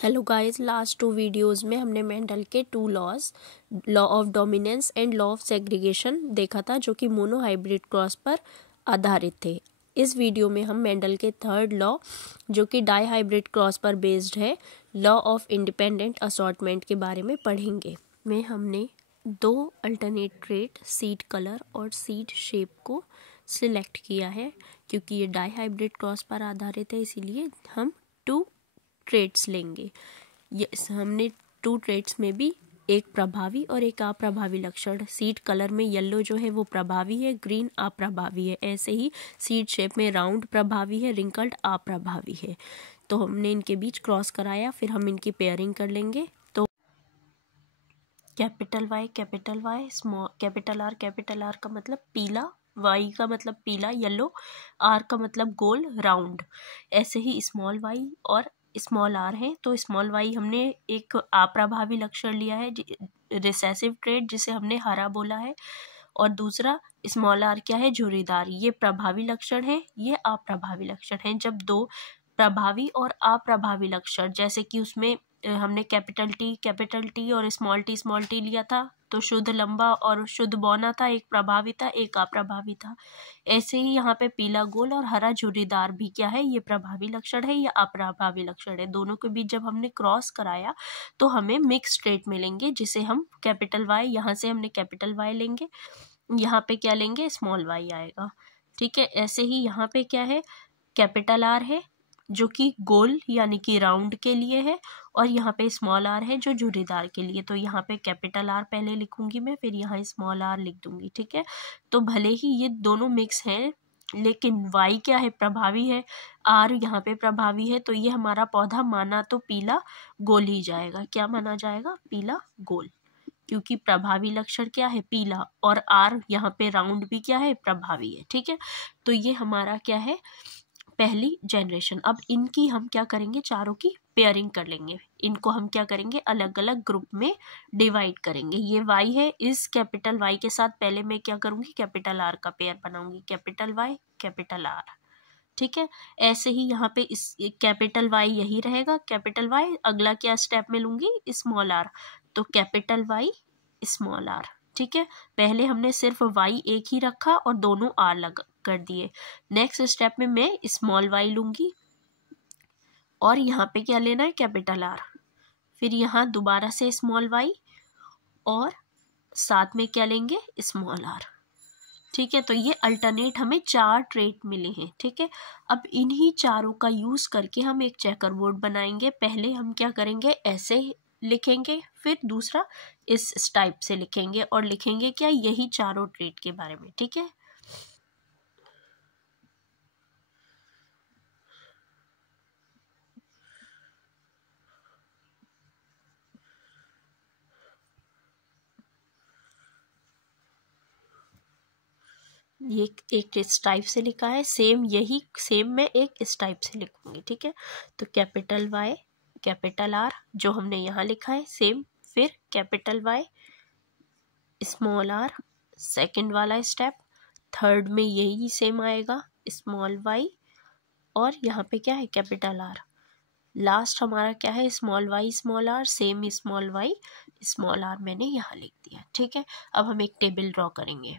Hello guys, last 2 videos में हमने Mendel के 2 laws, law of dominance and law of segregation देखा था, जो कि मोनोहाइब्रिड क्रॉस पर आधारित थे। इस वीडियो में हम मेंडल के 3rd लॉ, जो कि डाईहाइब्रिड क्रॉस पर बेस्ड है, लॉ ऑफ इंडिपेंडेंट असॉर्टमेंट के बारे में पढ़ेंगे। में हमने 2 अल्टरनेट ट्रेट, सीड कलर और सीड शेप को सिलेक्ट किया है। क्योंकि ये डाईहाइब्रिड क्रॉस पर आधारित है, इसीलिए हम 2 ट्रेट्स लेंगे। हमने 2 ट्रेट्स में भी एक प्रभावी और एक अप्रभावी लक्षण, सीड कलर में येलो जो है वो प्रभावी है, ग्रीन अप्रभावी है। ऐसे ही सीड शेप में राउंड प्रभावी है, रिंकल्ड अप्रभावी है। तो हमने इनके बीच क्रॉस कराया, फिर हम इनकी पेयरिंग कर लेंगे। तो capital Y, small capital R का मतलब पीला, वाई का मतलब पीला येलो, आर का मतलब गोल राउंड। ऐसे ही स्मॉल वाई और स्मॉल आर है। तो स्मॉल वाई हमने एक अप्रभावी लक्षण लिया है, रिसेसिव ट्रेट, जिसे हमने हरा बोला है। और दूसरा स्मॉल आर क्या है, झुर्रीदार। ये प्रभावी लक्षण है, ये अप्रभावी लक्षण है। जब 2 प्रभावी और अप्रभावी लक्षण, जैसे कि उसमें हमने कैपिटल टी और स्मॉल टी लिया था, तो शुद्ध लंबा और शुद्ध बौना था, एक प्रभावी था, एक अप्रभावी था। ऐसे ही यहाँ पे पीला गोल और हरा झुर्रीदार भी क्या है, ये प्रभावी लक्षण है या अप्रभावी लक्षण है। दोनों के बीच जब हमने क्रॉस कराया तो हमें मिक्स ट्रेट मिलेंगे, जिसे हम कैपिटल वाई, यहाँ से हमने कैपिटल वाई लेंगे, यहाँ पे क्या लेंगे, स्मॉल वाई आएगा। ठीक है। ऐसे ही यहाँ पे क्या है, कैपिटल आर है जो कि गोल यानी कि राउंड के लिए है, और यहाँ पे स्मॉल आर है जो झुर्रीदार के लिए। तो यहाँ पे कैपिटल आर पहले लिखूंगी मैं, फिर यहाँ स्मॉल आर लिख दूंगी। ठीक है। तो भले ही ये दोनों मिक्स हैं, लेकिन वाई क्या है, प्रभावी है, आर यहाँ पे प्रभावी है, तो ये हमारा पौधा माना तो पीला गोल ही जाएगा। क्या माना जाएगा, पीला गोल, क्योंकि प्रभावी लक्षण क्या है, पीला, और आर यहाँ पे राउंड भी क्या है, प्रभावी है। ठीक है। तो ये हमारा क्या है, पहली जनरेशन। अब इनकी हम क्या करेंगे, चारों की पेयरिंग कर लेंगे। इनको हम क्या करेंगे, अलग अलग ग्रुप में डिवाइड करेंगे। ये वाई है, इस कैपिटल वाई के साथ पहले मैं क्या करूंगी, कैपिटल आर का पेयर बनाऊंगी, कैपिटल वाई कैपिटल आर। ठीक है। ऐसे ही यहाँ पे इस कैपिटल वाई यही रहेगा, कैपिटल वाई, अगला क्या स्टेप में लूंगी, स्मॉल आर, तो कैपिटल वाई स्मॉल आर। ठीक है। पहले हमने सिर्फ वाई एक ही रखा और दोनों आर लगा कर दिए। नेक्स्ट स्टेप में मैं स्मॉल वाई लूंगी और यहाँ पे क्या लेना है, कैपिटल आर। फिर यहाँ दोबारा से स्मॉल वाई और साथ में क्या लेंगे, स्मॉल आर। ठीक है। तो ये अल्टरनेट हमें 4 ट्रेट मिले हैं। ठीक है। अब इन्हीं चारों का यूज करके हम एक चेकर बोर्ड बनाएंगे। पहले हम क्या करेंगे, ऐसे लिखेंगे, फिर दूसरा इस टाइप से लिखेंगे, और लिखेंगे क्या, यही चारों ट्रेट के बारे में। ठीक है। ये एक इस टाइप से लिखा है, सेम यही सेम मैं एक इस टाइप से लिखूंगी। ठीक है। तो कैपिटल वाई कैपिटल आर जो हमने यहाँ लिखा है सेम, फिर capital Y small R, second वाला स्टेप, थर्ड में यही सेम आएगा, स्मॉल वाई, और यहाँ पे क्या है, कैपिटल आर। लास्ट हमारा क्या है, small Y small R, same small Y small R मैंने यहाँ लिख दिया। ठीक है। अब हम एक टेबल ड्रॉ करेंगे।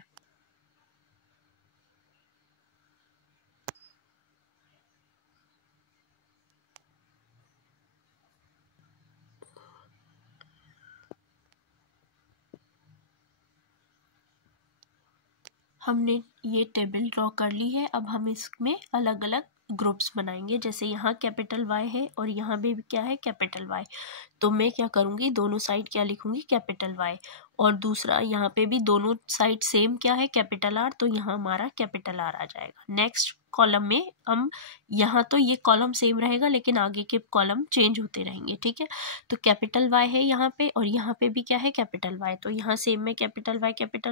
हमने ये टेबल ड्रॉ कर ली है। अब हम इसमें अलग अलग ग्रुप्स बनाएंगे। जैसे यहाँ कैपिटल वाई है और यहाँ भी क्या है, कैपिटल वाई। तो मैं क्या करूँगी, दोनों साइड क्या लिखूँगी, कैपिटल वाई, और दूसरा यहाँ पे भी दोनों साइड सेम क्या है, कैपिटल आर, तो यहाँ हमारा कैपिटल आर आ जाएगा। नेक्स्ट कॉलम में हम यहाँ तो ये कॉलम सेम रहेगा, लेकिन आगे के कॉलम चेंज होते रहेंगे। ठीक है। तो कैपिटल वाई है यहाँ पे, और यहाँ पे भी क्या है, कैपिटल वाई। तो यहाँ सेम में कैपिटल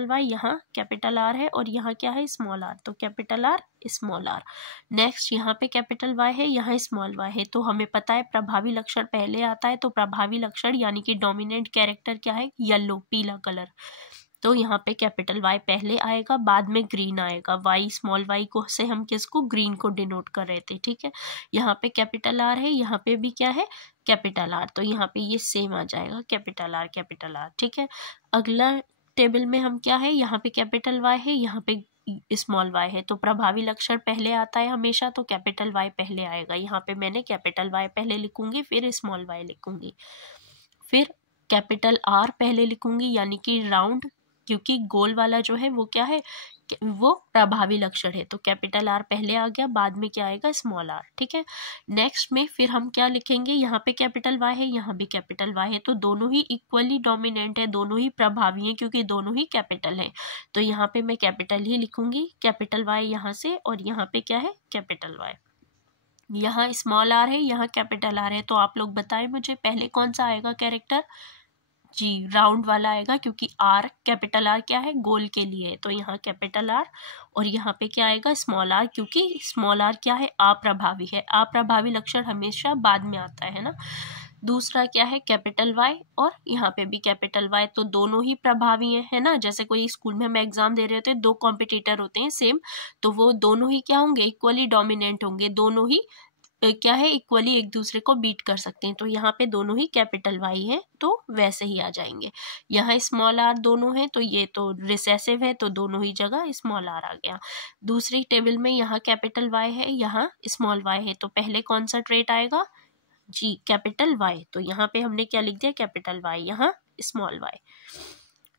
वाई, यहाँ कैपिटल आर है, और यहाँ क्या है, स्मॉल आर, तो capital R small R. Next यहाँ पे कैपिटल वाई है, यहाँ स्मॉल वाई है। तो हमें पता है प्रभावी लक्षण पहले आता है, तो प्रभावी लक्षण यानी कि डोमिनेंट कैरेक्टर क्या है, येलो, पीला कलर। तो यहाँ पे कैपिटल वाई पहले आएगा, बाद में ग्रीन आएगा। वाई स्मॉल वाई को से हम किसको, ग्रीन को डिनोट कर रहे थे, ठीक है। यहाँ पे कैपिटल आर है, यहाँ पे भी क्या है, कैपिटल आर, तो यहाँ पे ये सेम आ जाएगा, कैपिटल आर, ठीक है। अगला टेबल में हम क्या है, यहाँ पे कैपिटल वाई है, यहाँ पे स्मॉल वाई है, तो प्रभावी लक्षण पहले आता है हमेशा, तो कैपिटल वाई पहले आएगा। यहाँ पे मैंने कैपिटल वाई पहले लिखूंगी, फिर स्मॉल वाई लिखूंगी, फिर कैपिटल आर पहले लिखूंगी, यानी कि राउंड, क्योंकि गोल वाला जो है वो क्या है, वो प्रभावी लक्षण है, तो कैपिटल आर पहले आ गया, बाद में क्या आएगा, स्मॉल आर, ठीक है। नेक्स्ट में फिर हम क्या लिखेंगे, यहाँ पे कैपिटल वाई है, यहाँ भी कैपिटल वाई है, तो दोनों ही इक्वली डोमिनेंट है, दोनों ही प्रभावी हैं, क्योंकि दोनों ही कैपिटल है, तो यहाँ पे मैं कैपिटल ही लिखूंगी, कैपिटल वाई यहाँ से, और यहाँ पे क्या है, कैपिटल वाई। यहाँ स्मॉल आर है, यहाँ कैपिटल आर है, तो आप लोग बताएं मुझे पहले कौन सा आएगा कैरेक्टर, जी राउंड वाला आएगा, क्योंकि आर, कैपिटल आर क्या है, गोल के लिए है, तो यहाँ कैपिटल आर, और यहाँ पे क्या आएगा, स्मॉल आर, क्योंकि स्मॉल आर क्या है, अप्रभावी है, अप्रभावी लक्षण हमेशा बाद में आता है ना। दूसरा क्या है, कैपिटल वाई, और यहाँ पे भी कैपिटल वाई, तो दोनों ही प्रभावी है ना। जैसे कोई स्कूल में हम एग्जाम दे रहे होते हैं, दो कॉम्पिटिटर होते हैं सेम, तो वो दोनों ही क्या होंगे, इक्वली डोमिनेंट होंगे, दोनों ही क्या है, इक्वली एक दूसरे को बीट कर सकते हैं, तो यहाँ पे दोनों ही कैपिटल वाई है, तो वैसे ही आ जाएंगे। यहाँ स्मॉल आर दोनों है, तो ये तो रिसेसिव है, तो दोनों ही जगह स्मॉल आर आ गया। दूसरी टेबल में यहाँ कैपिटल वाई है, यहाँ स्मॉल वाई है, तो पहले कौन सा ट्रेट आएगा, जी कैपिटल वाई, तो यहाँ पे हमने क्या लिख दिया, कैपिटल वाई, यहाँ स्मॉल वाई,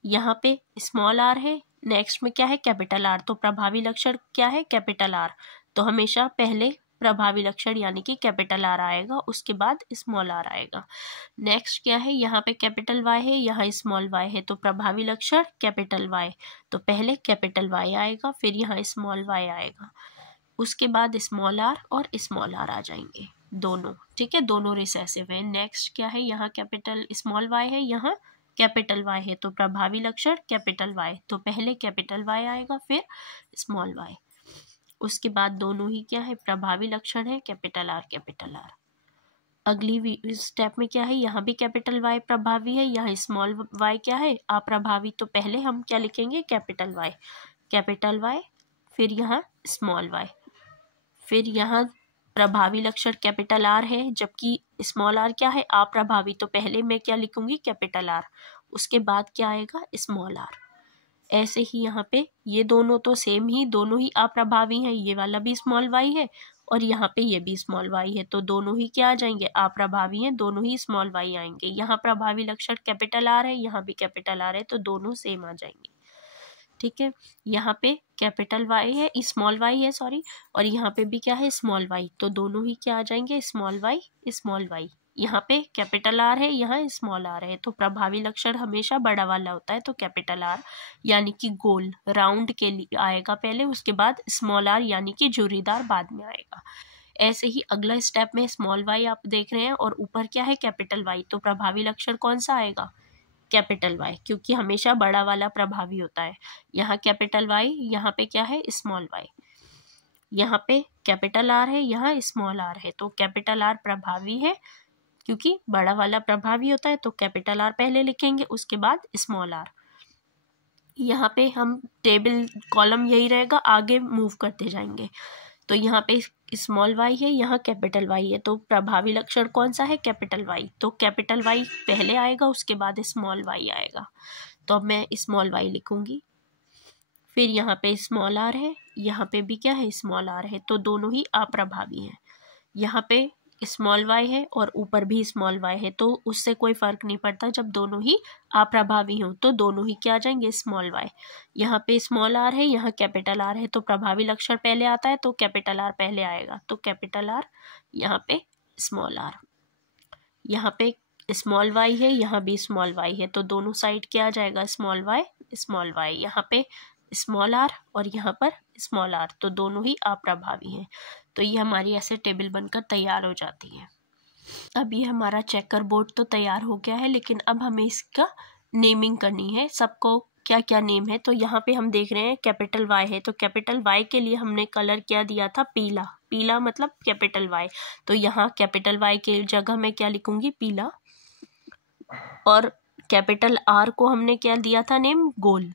यहाँ पे स्मॉल आर है, नेक्स्ट में क्या है, कैपिटल आर, तो प्रभावी लक्षण क्या है, कैपिटल आर, तो हमेशा पहले प्रभावी लक्षण यानी कि कैपिटल आर आएगा, उसके बाद स्मॉल आर आएगा। नेक्स्ट क्या है, यहाँ पे कैपिटल वाई है, यहाँ स्मॉल वाई है, तो प्रभावी लक्षण कैपिटल वाई, तो पहले कैपिटल वाई आएगा, फिर यहाँ स्मॉल वाई आएगा, उसके बाद स्मॉल आर और स्मॉल आर आ जाएंगे दोनों, ठीक है, दोनों रिसेसिव है। नेक्स्ट क्या है, यहाँ कैपिटल स्मॉल वाई है, यहाँ कैपिटल वाई है, तो प्रभावी लक्षण कैपिटल वाई, तो पहले कैपिटल वाई आएगा, फिर स्मॉल वाई, उसके बाद दोनों ही क्या है, प्रभावी लक्षण है, कैपिटल आर, कैपिटल आर। अगली स्टेप में क्या है, यहाँ भी कैपिटल वाई प्रभावी है, यहाँ स्मॉल वाई क्या है, अप्रभावी, तो पहले हम क्या लिखेंगे, कैपिटल वाई, फिर यहाँ स्मॉल वाई, फिर यहाँ प्रभावी लक्षण कैपिटल आर है, जबकि स्मॉल आर क्या है, अप्रभावी, तो पहले मैं क्या लिखूंगी, कैपिटल आर, उसके बाद क्या आएगा, स्मॉल आर। ऐसे ही यहाँ पे ये दोनों तो सेम ही, दोनों ही अप्रभावी हैं, ये वाला भी स्मॉल वाई है और यहाँ पे ये भी स्मॉल वाई है, तो दोनों ही क्या आ जाएंगे, अप्रभावी हैं, दोनों ही स्मॉल वाई आएंगे। यहाँ प्रभावी लक्षण कैपिटल आर है, यहाँ भी कैपिटल आर है, तो दोनों सेम आ जाएंगे, ठीक है। यहाँ पे कैपिटल वाई है, स्मॉल वाई है सॉरी, और यहाँ पे भी क्या है, स्मॉल वाई, तो दोनों ही क्या आ जाएंगे, स्मॉल वाई। यहाँ पे कैपिटल आर है, यहाँ स्मॉल आर है, तो प्रभावी लक्षण हमेशा बड़ा वाला होता है, तो कैपिटल आर यानी कि गोल राउंड के लिए आएगा पहले, उसके बाद स्मॉल आर यानी कि झुर्रीदार बाद में आएगा। ऐसे ही अगला स्टेप में स्मॉल वाई आप देख रहे हैं और ऊपर क्या है, कैपिटल वाई, तो प्रभावी लक्षण कौन सा आएगा, कैपिटल वाई, क्योंकि हमेशा बड़ा वाला प्रभावी होता है। यहाँ कैपिटल वाई, यहाँ पे क्या है, स्मॉल वाई, यहाँ पे कैपिटल आर है, यहाँ स्मॉल आर है, तो कैपिटल आर प्रभावी है क्योंकि बड़ा वाला प्रभावी होता है, तो कैपिटल आर पहले लिखेंगे, उसके बाद स्मॉल आर। यहाँ पे हम टेबल कॉलम यही रहेगा, आगे मूव करते जाएंगे। तो यहाँ पे स्मॉल वाई है, यहाँ कैपिटल वाई है, तो प्रभावी लक्षण कौन सा है, कैपिटल वाई, तो कैपिटल वाई पहले आएगा, उसके बाद स्मॉल वाई आएगा, तो अब मैं स्मॉल वाई लिखूंगी। फिर यहाँ पे स्मॉल आर है, यहाँ पे भी क्या है, स्मॉल आर है, तो दोनों ही अप्रभावी हैं। यहाँ पे स्मॉल वाई है और ऊपर भी स्मॉल वाई है, तो उससे कोई फर्क नहीं पड़ता, जब दोनों ही अप्रभावी हों तो दोनों ही क्या आ जाएंगे, स्मॉल वाई। यहाँ पे स्मॉल आर है, यहाँ कैपिटल आर है, तो प्रभावी लक्षण पहले आता है, तो कैपिटल आर पहले आएगा, तो कैपिटल आर, यहाँ पे स्मॉल आर। यहाँ पे स्मॉल वाई है, यहाँ भी स्मॉल वाई है, तो दोनों साइड क्या आ जाएगा, स्मॉल वाई। यहाँ पे स्मॉल आर और यहाँ पर स्मॉल आर, तो दोनों ही अप्रभावी हैं। तो ये हमारी ऐसे टेबल बनकर तैयार हो जाती है। अब ये हमारा चेकर बोर्ड तो तैयार हो गया है, लेकिन अब हमें इसका नेमिंग करनी है, सबको क्या क्या नेम है। तो यहाँ पे हम देख रहे हैं कैपिटल वाई है, तो कैपिटल वाई के लिए हमने कलर क्या दिया था, पीला मतलब कैपिटल वाई, तो यहाँ कैपिटल वाई के जगह मैं क्या लिखूंगी, पीला। और कैपिटल आर को हमने क्या दिया था नेम, गोल,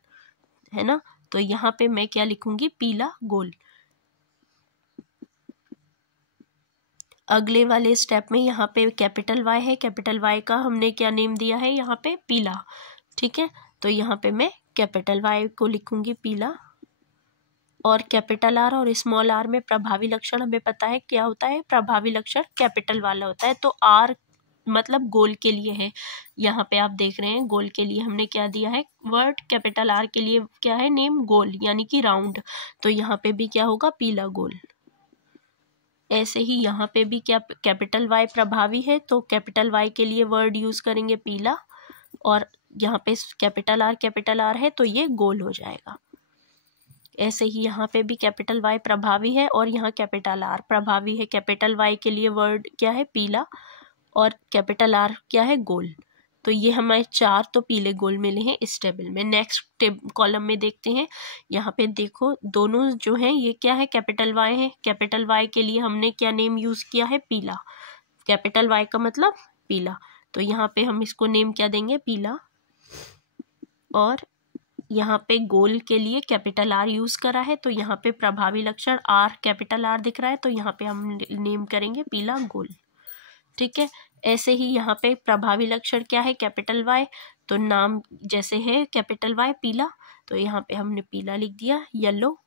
है ना। तो यहाँ पे मैं क्या लिखूंगी, पीला गोल। अगले वाले स्टेप में यहाँ पे कैपिटल वाई है, कैपिटल वाई का हमने क्या नेम दिया है यहाँ पे, पीला, ठीक है। तो यहाँ पे मैं कैपिटल वाई को लिखूंगी पीला, और कैपिटल आर और स्मॉल आर में प्रभावी लक्षण हमें पता है क्या होता है, प्रभावी लक्षण कैपिटल वाला होता है। तो आर मतलब गोल के लिए है, यहाँ पे आप देख रहे हैं गोल के लिए हमने क्या दिया है वर्ड, कैपिटल आर के लिए क्या है नेम, गोल यानी कि राउंड। तो यहाँ पे भी क्या होगा, पीला गोल। ऐसे ही यहाँ पे भी क्या कैपिटल वाई प्रभावी है, तो कैपिटल वाई के लिए वर्ड यूज करेंगे पीला, और यहाँ पे कैपिटल आर है तो ये गोल हो जाएगा। ऐसे ही यहाँ पे भी कैपिटल वाई प्रभावी है और यहाँ कैपिटल आर प्रभावी है। कैपिटल वाई के लिए वर्ड क्या है, पीला, और कैपिटल आर क्या है, गोल। तो ये हमारे 4 तो पीले गोल मिले हैं इस टेबल में। नेक्स्ट कॉलम में देखते हैं, यहाँ पे देखो दोनों जो हैं ये क्या है, कैपिटल वाई है। कैपिटल वाई के लिए हमने क्या नेम यूज किया है, पीला। कैपिटल वाई का मतलब पीला, तो यहाँ पे हम इसको नेम क्या देंगे, पीला। और यहाँ पे गोल के लिए कैपिटल आर यूज करा है, तो यहाँ पे प्रभावी लक्षण आर, कैपिटल आर दिख रहा है, तो यहाँ पे हम नेम करेंगे पीला गोल, ठीक है। ऐसे ही यहाँ पे प्रभावी लक्षण क्या है, कैपिटल वाई, तो नाम जैसे है कैपिटल वाई पीला, तो यहाँ पे हमने पीला लिख दिया, येलो।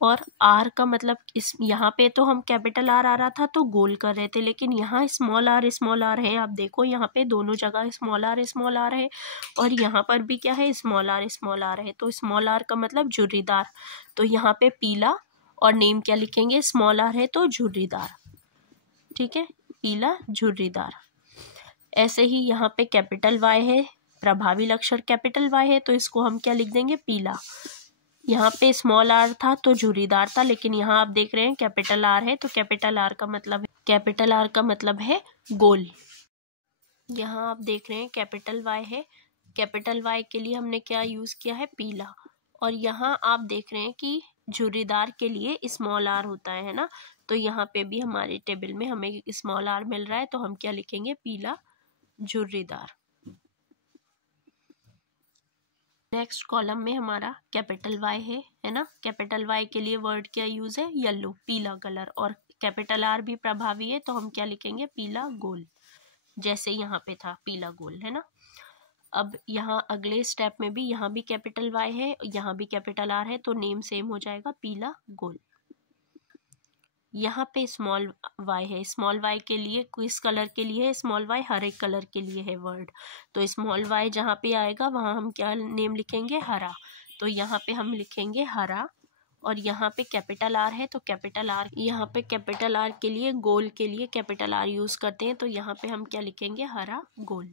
और आर का मतलब इस यहाँ पे तो हम कैपिटल आर आ रहा था तो गोल कर रहे थे, लेकिन यहाँ स्मॉल आर है। आप देखो यहाँ पे दोनों जगह स्मॉल आर है, और यहाँ पर भी क्या है, स्मॉल आर है। तो स्मॉल आर का मतलब झुर्रीदार, तो यहाँ पे पीला और नेम क्या लिखेंगे, स्मॉल आर है तो झुर्रीदार, ठीक है, पीला झुर्रीदार। ऐसे ही यहाँ पे कैपिटल वाई है, प्रभावी लक्षण कैपिटल वाई है, तो इसको हम क्या लिख देंगे, पीला। यहाँ पे स्मॉल आर था तो झुर्रीदार था, लेकिन यहाँ आप देख रहे हैं कैपिटल आर है, तो कैपिटल आर का मतलब है गोल। यहाँ आप देख रहे हैं कैपिटल वाई है, कैपिटल वाई के लिए हमने क्या यूज किया है, पीला। और यहाँ आप देख रहे हैं कि झुर्रीदार के लिए स्मॉल आर होता है ना। तो यहाँ पे भी हमारे टेबल में हमें स्मॉल आर मिल रहा है, तो हम क्या लिखेंगे, पीला झुर्रीदार। नेक्स्ट कॉलम में हमारा कैपिटल वाई है ना। कैपिटल वाई के लिए वर्ड क्या यूज है, येलो, पीला कलर। और कैपिटल आर भी प्रभावी है, तो हम क्या लिखेंगे, पीला गोल, जैसे यहाँ पे था पीला गोल, है ना। अब यहाँ अगले स्टेप में भी यहाँ भी कैपिटल वाई है, यहाँ भी कैपिटल आर है, तो नेम सेम हो जाएगा, पीला गोल। यहाँ पे स्मॉल वाई है, स्मॉल वाई के लिए किस कलर के लिए है, स्मॉल वाई हरे कलर के लिए है वर्ड। तो स्मॉल वाई जहाँ पे आएगा वहाँ हम क्या नेम लिखेंगे, हरा। तो यहाँ पे हम लिखेंगे हरा। और यहाँ पे कैपिटल आर है, तो कैपिटल आर, यहाँ पे कैपिटल आर के लिए गोल के लिए कैपिटल आर यूज करते हैं, तो यहाँ पे हम क्या लिखेंगे, हरा गोल,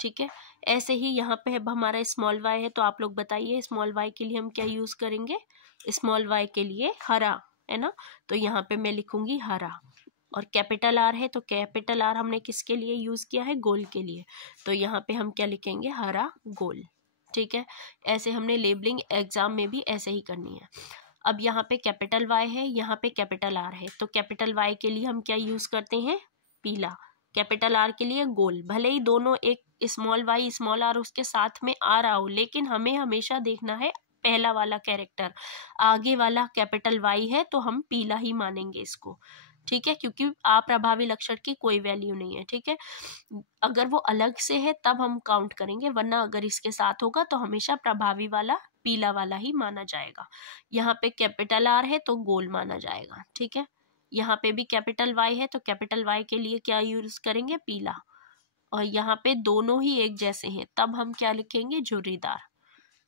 ठीक है। ऐसे ही यहाँ पे हमारा स्मॉल वाई है, तो आप लोग बताइए स्मॉल वाई के लिए हम क्या यूज करेंगे, स्मॉल वाई के लिए हरा, है ना। तो यहाँ पे मैं लिखूंगी हरा। और कैपिटल आर है, तो कैपिटल आर हमने किसके लिए यूज किया है, गोल के लिए, तो यहाँ पे हम क्या लिखेंगे, हरा गोल, ठीक है। ऐसे हमने लेबलिंग एग्जाम में भी ऐसे ही करनी है। अब यहाँ पे कैपिटल वाई है, यहाँ पे कैपिटल आर है, तो कैपिटल वाई के लिए हम क्या यूज करते हैं, पीला। कैपिटल आर के लिए गोल। भले ही दोनों एक स्मॉल वाई स्मॉल आर उसके साथ में आ रहा हो, लेकिन हमें हमेशा देखना है पहला वाला कैरेक्टर, आगे वाला कैपिटल वाई है तो हम पीला ही मानेंगे इसको, ठीक है, क्योंकि अप्रभावी लक्षण की कोई वैल्यू नहीं है, ठीक है। अगर वो अलग से है तब हम काउंट करेंगे, वरना अगर इसके साथ होगा तो हमेशा प्रभावी वाला पीला वाला ही माना जाएगा। यहाँ पे कैपिटल आर है तो गोल माना जाएगा, ठीक है। यहाँ पे भी कैपिटल वाई है, तो कैपिटल वाई के लिए क्या यूज करेंगे, पीला। और यहाँ पे दोनों ही एक जैसे हैं, तब हम क्या लिखेंगे, झुर्रीदार,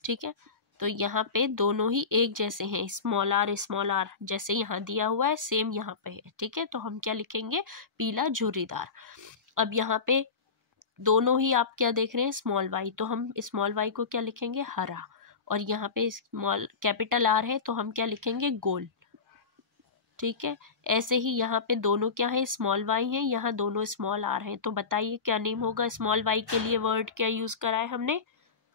ठीक है। तो यहाँ पे दोनों ही एक जैसे हैं, स्मॉल आर जैसे यहाँ दिया हुआ है सेम यहाँ पे है, ठीक है। तो हम क्या लिखेंगे, पीला झुर्रीदार। अब यहाँ पे दोनों ही आप क्या देख रहे हैं, स्मॉल वाई, तो हम स्मॉल वाई को क्या लिखेंगे, हरा। और यहाँ पे स्मॉल कैपिटल आर है, तो हम क्या लिखेंगे, गोल, ठीक है। ऐसे ही यहाँ पे दोनों क्या है, स्मॉल वाई है, यहाँ दोनों स्मॉल आर हैं, तो बताइए क्या नेम होगा। स्मॉल वाई के लिए वर्ड क्या यूज करा है हमने,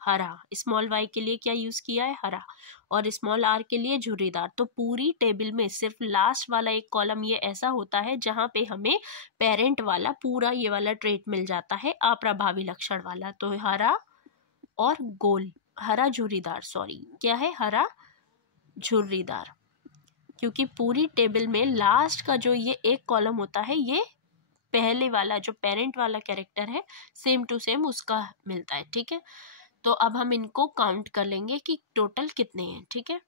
हरा, स्मॉल वाई के लिए क्या यूज किया है, हरा, और स्मॉल आर के लिए झुर्रीदार। तो पूरी टेबल में सिर्फ लास्ट वाला एक कॉलम ये ऐसा होता है जहां पे हमें पेरेंट वाला पूरा ये वाला ट्रेट मिल जाता है, अप्रभावी लक्षण वाला। तो हरा और गोल, हरा झुर्रीदार, सॉरी क्या है, हरा झुर्रीदार, क्योंकि पूरी टेबल में लास्ट का जो ये एक कॉलम होता है ये पहले वाला जो पेरेंट वाला कैरेक्टर है सेम टू सेम उसका मिलता है। ठीक है, तो अब हम इनको काउंट कर लेंगे कि टोटल कितने हैं। ठीक है,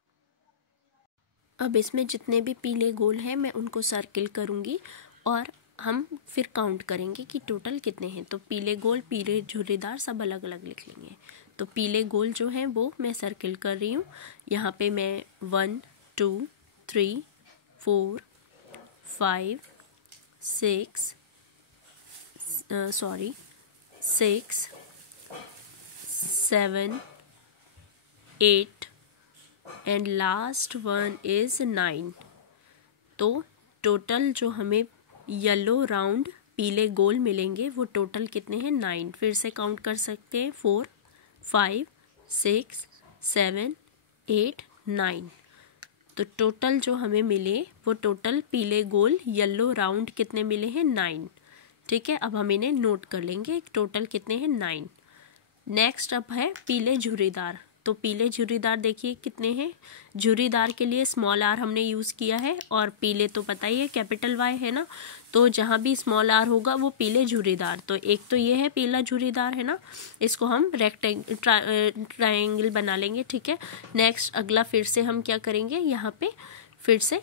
अब इसमें जितने भी पीले गोल हैं मैं उनको सर्किल करूंगी और हम फिर काउंट करेंगे कि टोटल कितने हैं। तो पीले गोल, पीले झुर्रीदार सब अलग अलग लिख लेंगे। तो पीले गोल जो हैं वो मैं सर्किल कर रही हूँ। यहाँ पे मैं 1 2 3 4 5 6 6 7 8 एंड लास्ट वन इज 9। तो टोटल जो हमें येलो राउंड पीले गोल मिलेंगे वो टोटल कितने हैं, 9। फिर से काउंट कर सकते हैं, 4 5 6 7 8 9। तो टोटल जो हमें मिले वो टोटल पीले गोल येलो राउंड कितने मिले हैं, 9। ठीक है, अब हम इन्हें नोट कर लेंगे, टोटल कितने हैं, 9। नेक्स्ट अब है पीले झुर्रीदार। तो पीले झुर्रीदार देखिए कितने हैं। झुर्रीदार के लिए स्मॉल आर हमने यूज़ किया है और पीले तो पता ही है कैपिटल वाई है ना, तो जहाँ भी स्मॉल आर होगा वो पीले झुर्रीदार। तो एक तो ये है पीला झुर्रीदार है ना, इसको हम ट्रायंगल बना लेंगे। ठीक है, नेक्स्ट अगला फिर से हम क्या करेंगे, यहाँ पे फिर से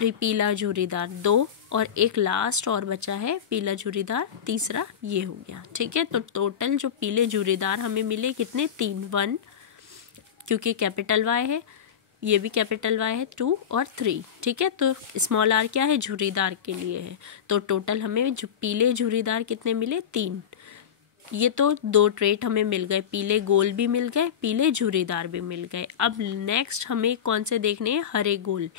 पीला झुर्रीदार 2 और एक लास्ट और बचा है पीला झुर्रीदार, तीसरा ये हो गया। ठीक है, तो टोटल जो पीले झुर्रीदार हमें मिले कितने, 3, 1 क्योंकि कैपिटल वाई है, ये भी कैपिटल वाई है, 2 और 3। ठीक है, तो स्मॉल आर क्या है, झुर्रीदार के लिए है। तो टोटल हमें पीले झुर्रीदार कितने मिले, 3। ये तो 2 ट्रेट हमें मिल गए, पीले गोल भी मिल गए, पीले झुर्रीदार भी मिल गए। अब नेक्स्ट हमें कौन से देखने हैं, हरे गोल।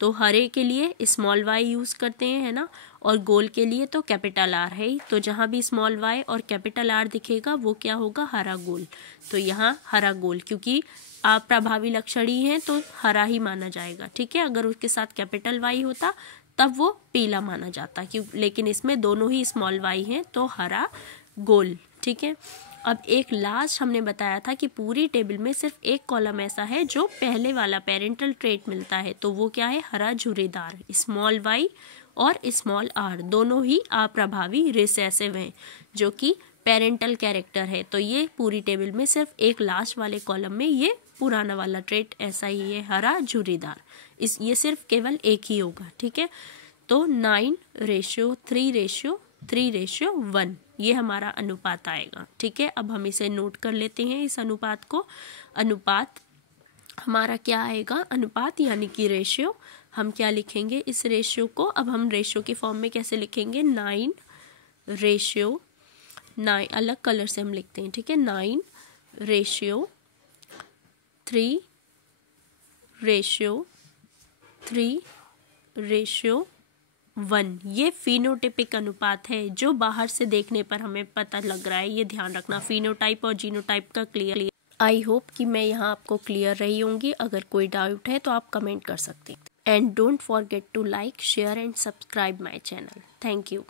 तो हरे के लिए स्मॉल वाई यूज़ करते हैं है ना, और गोल के लिए तो कैपिटल आर है ही। तो जहाँ भी स्मॉल वाई और कैपिटल आर दिखेगा वो क्या होगा, हरा गोल। तो यहाँ हरा गोल, क्योंकि आप प्रभावी लक्षण ही हैं तो हरा ही माना जाएगा। ठीक है, अगर उसके साथ कैपिटल वाई होता तब वो पीला माना जाता, क्यों, लेकिन इसमें दोनों ही स्मॉल वाई हैं तो हरा गोल। ठीक है, अब एक लास्ट हमने बताया था कि पूरी टेबल में सिर्फ एक कॉलम ऐसा है जो पहले वाला पेरेंटल ट्रेट मिलता है, तो वो क्या है, हरा झुर्रीदार। स्मॉल वाई और स्मॉल आर दोनों ही अप्रभावी रिसेसिव हैं जो कि पेरेंटल कैरेक्टर है। तो ये पूरी टेबल में सिर्फ एक लास्ट वाले कॉलम में ये पुराना वाला ट्रेट ऐसा ही है, हरा झुर्रीदार। ये सिर्फ केवल एक ही होगा। ठीक है, तो 9:3:3:1 ये हमारा अनुपात आएगा। ठीक है, अब हम इसे नोट कर लेते हैं इस अनुपात को। अनुपात हमारा क्या आएगा, अनुपात यानी कि रेशियो। हम क्या लिखेंगे इस रेशियो को, अब हम रेशियो के फॉर्म में कैसे लिखेंगे, 9:9, अलग कलर से हम लिखते हैं। ठीक है, 9:3:3:1 ये फिनोटाइपिक अनुपात है जो बाहर से देखने पर हमें पता लग रहा है। ये ध्यान रखना, फिनोटाइप और जीनोटाइप का क्लियर। आई होप कि मैं यहाँ आपको क्लियर रही होंगी। अगर कोई डाउट है तो आप कमेंट कर सकते हैं। And don't forget to like, share and subscribe my channel. Thank you.